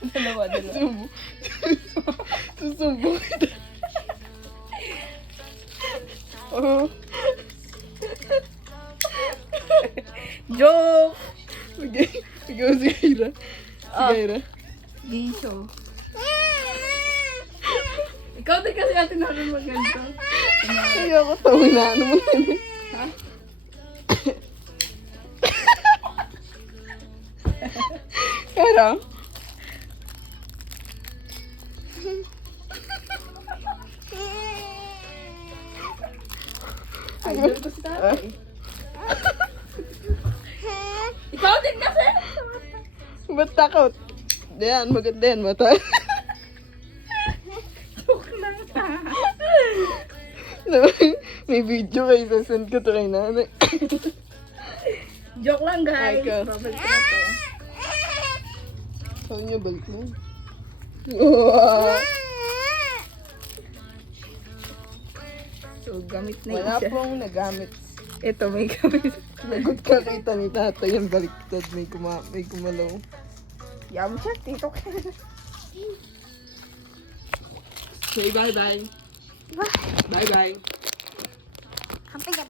Dalawa. Susumbong kita. Oh. Joke! Ikaw si Gaira. Si Gaira. Gisyo. Ikaw din kasi ate namin maganda. Ayoko tawag na. Ano mo na yun? Ha? Pero, Idol ko si tatay. Ikaw din kasi! ba't takot? Yan, maganda yan, mata. Joke lang. May video kayo, sasend ko to kay nanay. Joke lang guys. Ay, ikaw. Babalik ko na to. Saan niyo balik mo? Wow. So, gamit na Wala isa. pong nagamit. Ito, may gamit. Lagot ka kita ni tatay yung baliktad. May kumalaw. Yum siya, tito. Say bye-bye. Bye-bye.